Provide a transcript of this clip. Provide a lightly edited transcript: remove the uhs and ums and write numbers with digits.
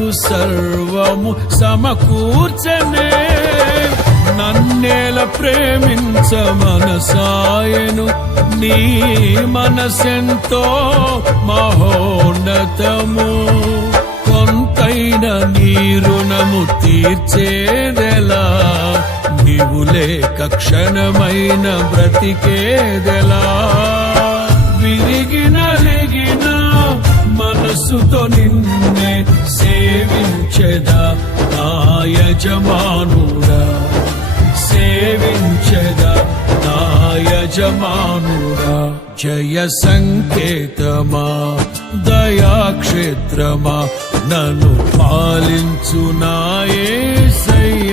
నాకు సర్వము సమకూర్చనే నన్నేల ప్రేమించ మనసాయను నీ మనసెంతో మహోన్నతము కొంతైన నీ రుణము తీర్చేదెలా నీవు లేక క్షణమైన బ్రతికేదెలా విరిగిన లెగిన మనసుతో నిన్నే సేవించెదా నా యజమానుడా సేవించెదా నా యజమానుడా జయ సంకేతమా దయాక్షేత్రమా నన్ను పాలించు నా యేసయ్యా